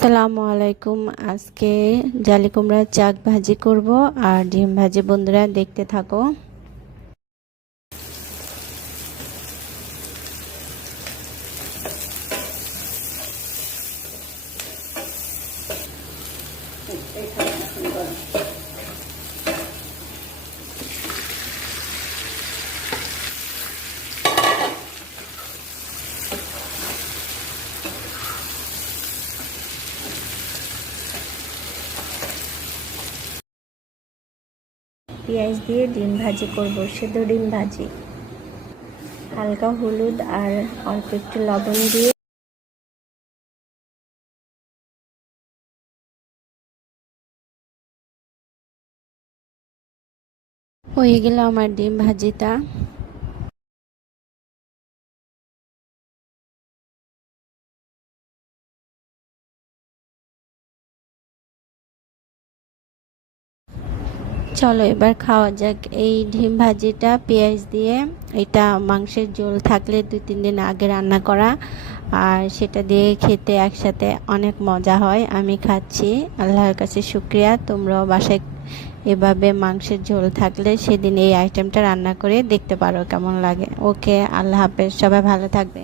আসসালামু আলাইকুম। আজকে জালি কুমড়ার চাক ভাজি করব আর ডিম ভাজি। বন্ধুরা দেখতে থাকো। পেঁয়াজ দিয়ে ডিম ভাজি করব, সেদ্ধ ডিম ভাজি। হালকা হলুদ আর অল্প একটু লবণ দিয়ে হয়ে গেল আমার ডিম ভাজিটা। চলো এবার খাওয়া যাক এই ডিম ভাজিটা পেঁয়াজ দিয়ে। এটা মাংসের ঝোল থাকলে 2-3 দিন আগে রান্না করা, আর সেটা দিয়ে খেতে একসাথে অনেক মজা হয়। আমি খাচ্ছি, আল্লাহর কাছে শুকরিয়া। তোমরাও বাসায় এভাবে মাংসের ঝোল থাকলে সেদিন এই আইটেমটা রান্না করে দেখতে পারো কেমন লাগে। ওকে, আল্লাহ হাফেজ, সবাই ভালো থাকবে।